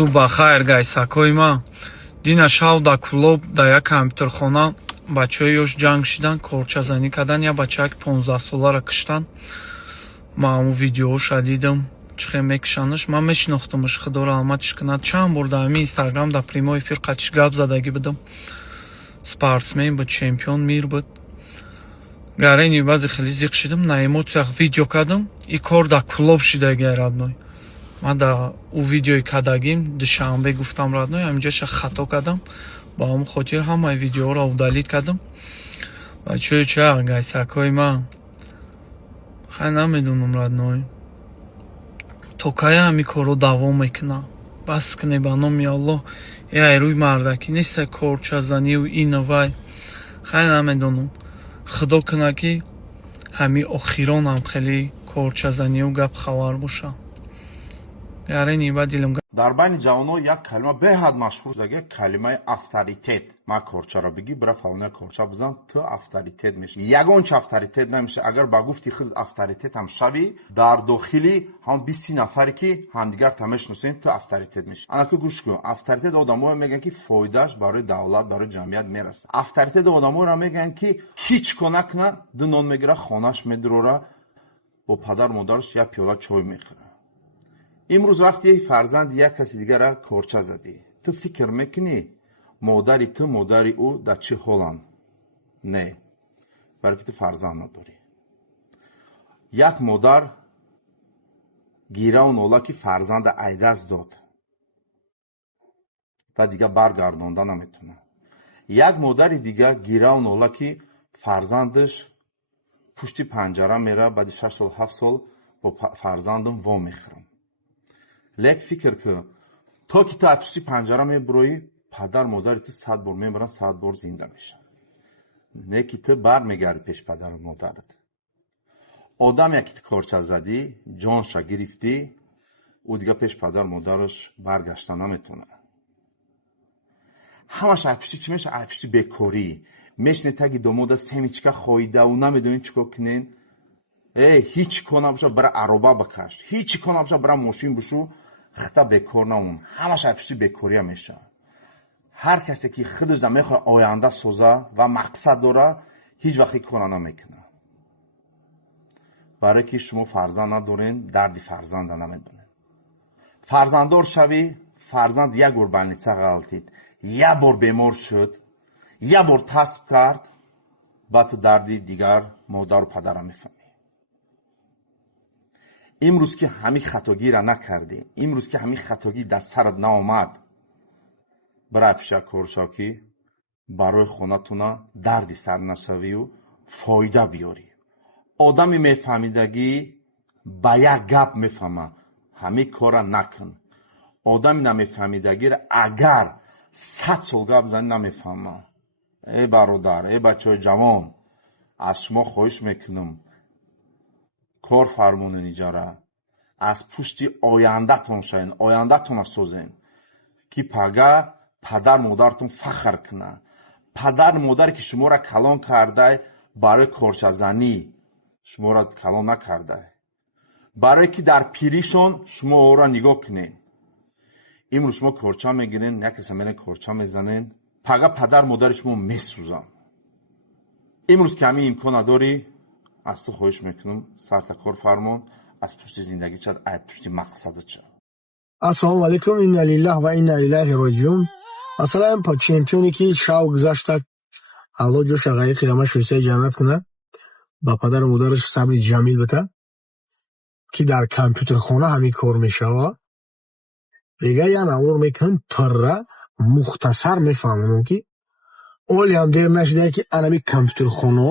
Суба хайр гайсакои ма. Дина шав да клуб да як компютерхона бачаҳои ёш ҷанг шидан, корчазанӣ кардан. Я бачаак 15 солара киштан. Ма ҳамун видеоша дидам. Чихе мекишанаш. Ман мешинохтамаш, худо раҳматиш кунад. Чанд бор да ҳамин инстаграм да прямой эфир қатиш гап задагӣ будам. Спортсмен буд, чемпион мир буд. Гарени баъзе хеле зиқ шидам, на эмоциях видео кардам. И кор да клуб шидаги родной. Ман да у видеои кардагим душанбе гуфтам родной, ҳаминҷоша хато кардам. Ба ҳамун хотир ҳамаи видеоро удалит кардам. Ва чӯ гайсакои ман. Хай намедонам родной. То кая ҳамин корро давом мекунам. Бас кунӣ ба номи Аллоҳ. Айрӯи мардакӣ нестай корчазанию ина вай. Хай намедонам. худо куна ки ҳамин охирон ҳам хеле корчазанию гап хабар боша. Ярени ба дилам дар байни ҷавонҳо як калима беҳад машҳур заге калимаи авторитет. ма корчаро бигӣ бира фалония корча бизан ту авторитет меши. Ягонча авторитет намеши. Агар ба гуфти худ авторитет ҳам шави, дар дохили ҳам 20 нафаре ки ҳамдигарта мешиносем, ту авторитет меши. Анаку гӯш кун. Авторитет одаморо мегӯянд ки фоидаш барои давлат, барои ҷамъият мераса. Авторитет одаморо мегӯянд ки ҳеҷ кона куна, ду нон мегира, хонаш медурора, бо падар модараш як пиёла чой мехӯра. имрӯз рафти фарзанди як каси дигара корча задӣ. Ту фикр мекунӣ модари ту, модари ӯ дар чӣ ҳоланд? Не. Балки ту фарзанд надорӣ. Як модар гираву нола ки фарзанда айдаст дод ва дига баргардонда наметуна. Як модари дига гираву нола ки фарзандаш пушти панҷара мера, баъди 6 сол 7 сол бо фарзандам вом мехӯрам. лек фикр кун, то ки ту аз пушти панҷара мебуроӣ, падар модари ту 100 бор мебаранд, 100 бор зинда мешаванд. не ки ту бармегарди пеш падару модарат. одаме ки ту корча задӣ, ҷонша гирифтӣ, ӯ дига пеш падар модараш баргашта наметавонад. ҳамаш аз пушти чӣ мешавад? Аз пушти бекорӣ. мешинед таги домода семичка хоидаву намедонед чӣ кор кунед. ҳеҷ кор набоша, бара ароба бакаш. ҳеҷ кор набоша, бара мошин бушу. хата бекор намон. ҳамаш аз пушти бекория мешавад. ҳар касе ки худаш да мехоҳад оянда соза ва мақсад дора, ҳеҷ вақт ин кора намекунад. барое ки шумо фарзанд надорен, дарди фарзанда намедонед. фарзанддор шавӣ, фарзанд як бор больница ғалтид, як бор бемор шуд, як бор тасб кард, баъд ту дарди дигар модару падара мефаҳмӣ. имрӯз ки ҳамин хатогиро накардӣ, имрӯз ки ҳамин хатогӣ дар сарат наомад, бирай пиша коршав ки барои хонатуна дарди сар нашавию фоида биёрӣ. одами мефаҳмидагӣ ба як гап мефаҳма, ҳамин кора накун. одами намефаҳмидагиро агар 100 сол гап зани намефаҳма. бародар, бачаҳои ҷавон, аз шумо хоҳиш мекунам, кор фармонен иҷара, аз пушти ояндатон шавен, ояндатонро созен, ки пага падар модаратон фахр кунад. падар модаре ки шуморо калон кардай, барои корчазанӣ шуморо калон накардай. барое ки дар пиришон шумо ора нигоҳ кунед. имрӯз шумо корча мегирен, як каса мерен корча мезанен, пага падар модари шумо месӯзанд. имрӯз ки ҳамин имкон надорӣ, аз ту хоҳиш мекунам, сарта кор фармон, аз пушти зиндагичат, аз пушти мақсадачат. ассалому алайкум, инна лиллаҳ ва инна илайҳи роҷиун. масалан чемпионе ки шав гузашта, аллоҳ ҷоша ғайри қиёмат шӯйсаи ҷаннат кунад, ба падару модараш сабри ҷамил буда, ки дар компютерхона ҳамин кор мешавад. дига як навор мекунам, пурра мухтасар мефаҳмонам ки олиам дер нашида ки анами компютерхона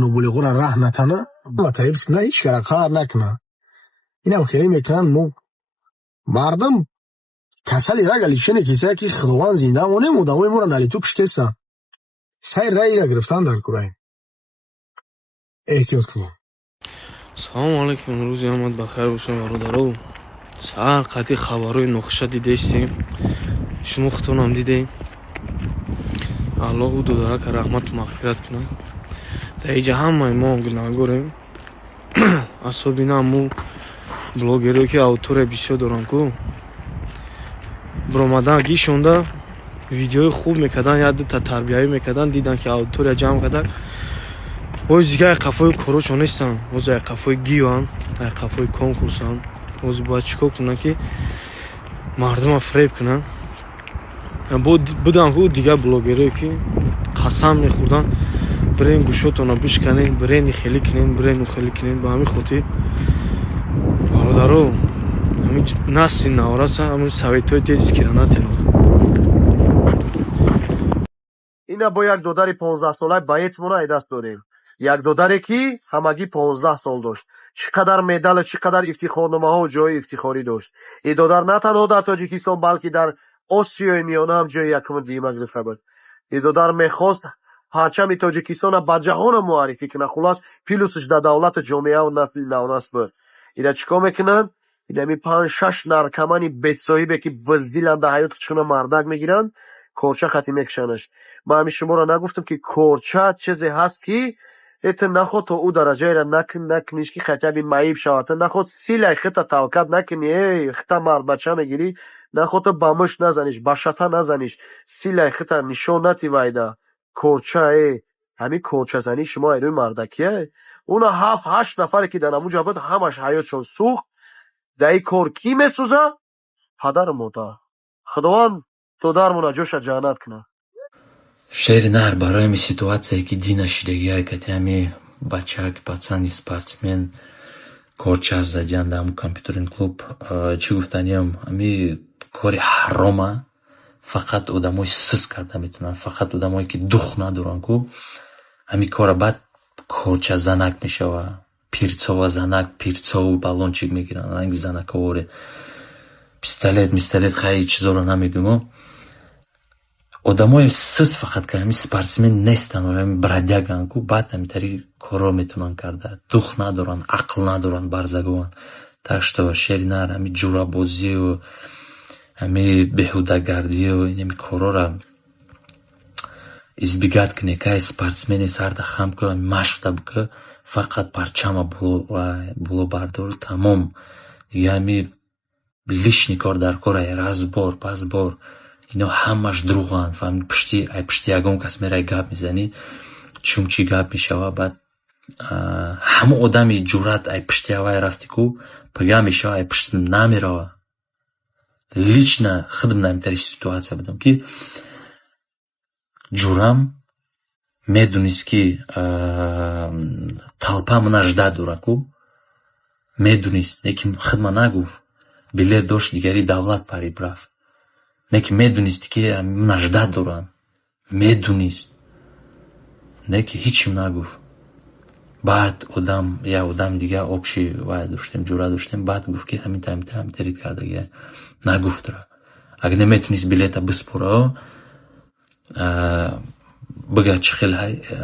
нобулиғора раҳ натана ва таиф куна, ҳеҷ кара қар накуна. инам хеле мекунанд мо мардам касали рага личене кисае ки худованд зинда мо немудам, моро налиту киштеса. сай раира гирифтан дар кураи. эҳтиёт кунем. салому алайкум, рӯзи ҳамат бахайр бошад бародаро. сар қати хабарои нохуша дидестем, шумо хутонам дидем. аллоҳу дударака раҳмату мағфират кунад. таиҷа ҳамаи мо гунаҳгорем. асоби на мо блогерое ки автория бисёр доранд ку, бромадан гишонда видеои хуб мекардан, як дута тарбиявӣ мекардан, дидан ки аудитория ҷамъ карда. Оз дига як қафои корочон нестан, оз як қафои гиван, як қафои конкурсан. Оз бояд чикор кунан ки мардума фреб кунан. Будан ку дига блогерое ки қасам мехӯрдан бирен гӯшотона бишканем, бирен ихелӣ кунем, бирен ухелӣ кунем. Ба ҳамин хотир бародаро ҳамин насли навараса ҳамин советҳои тез кирана тенох. Ина бо як додари 15-солаи боецмона айдаст додем. Як додаре ки ҳамагӣ 15 сол дошт. Чӣ қадар медалу чӣ қадар ифтихорномаҳо ҷои ифтихорӣ дошт. И додар на танҳо дар Тоҷикистон, балки дар Осиёи миёна ҳам ҷои якуми дуюма гирифта буд. И додар мехост ҳарчами Тоҷикистона ба ҷаҳона муаррифӣ кунад. Хулос плюсш дар давлату ҷомеаву насли навнас буд. Ина чӣ кор мекунанд? Инами 5-6 наркомани бесоҳибе ки буздиланд дар ҳаёти чуна мардак мегиранд, корча хати мекушанаш. Ман ҳамин шуморо нагуфтам ки корча чизе ҳаст ки это наход то ӯ дараҷаеро накуниш ки хотя би маиб шавад. Наход силай хита талкат накунӣ, хита мардбача мегирӣ, наход то ба мушт назаниш, ба шата назаниш, силай хита нишон нативайда. Корча ҳамин корчазанӣ шумо айрӯи мардакие. Уна 7-8 нафаре ки дар намуҷа буд, ҳамаш ҳаётшон сӯхт. Дар ин кор ки месӯза? Падару модар. Худованд додармона ҷоша ҷаннат кунад. Шери нар барои ҳамин ситуатсие ки Дина Шидегиҳои кати ҳамин бачак, пацани спортсмен корча задиян дар ҳамин компютерин клуб чӣ гуфтаниям, ҳамин кори ҳарома. Фақат одамои сис карда метавонанд, фақат одамое ки дух надоранд ку ҳамин кора баъд корча занак мешавад. Пирцова занак, пирцову баллончик мегиранд, ранги занаковоре, пистолет хайри чизоро намегӯмо. Одамои сис фақат ки ҳамин спортсмен нестанд, ҳамин бродяганд ку баъд ҳамин тариқ корро метавонанд карда. Дух надоранд, ақл надоранд, барзагованд. Так что шери нар ҳамин ҷурабозию, ҳамин беҳудагардию ин коррора избегат кунед. Кай спортсмени сарда хам ку машқда бика, фақат парчама боло бардор, тамом. Дига ҳамин лишни кор дар кора разбор, пасбор, ино ҳамаш дурӯғанд. Фаҳмид пишти ягон кас мерай гап мезанӣ, чум чӣ гап мешава. Баъд ҳамон одами ҷуръат ай пишти авай рафти ку пага мешава, ай пишти намерава. Лично худам дар ин ситуация будам ки ҷурам медонист ки талпа мана жда дора ку медонист, лекин худма нагуфт. Билет дошт дигари давлат париб рафт. Лекин медонист ки мана жда дорам, медонист, лекин ҳичим нагуфт. Баъд я одам дига обши вай доштем, ҷура доштем, баъд гуфт ки ҳамин тарид кардагия. Нагуфтра. Агар неметонист билета биспора, бага чӣ хел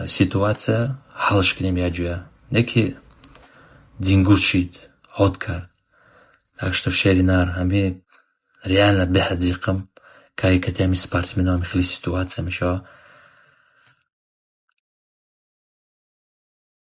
ситуация ҳалш кунем як ҷоя. Неки дингуз шид, ҳод кард. Так что шери нар ҳамин реально беҳад зиқам кай кати ҳамин спортсменам хеле ситуация мешава.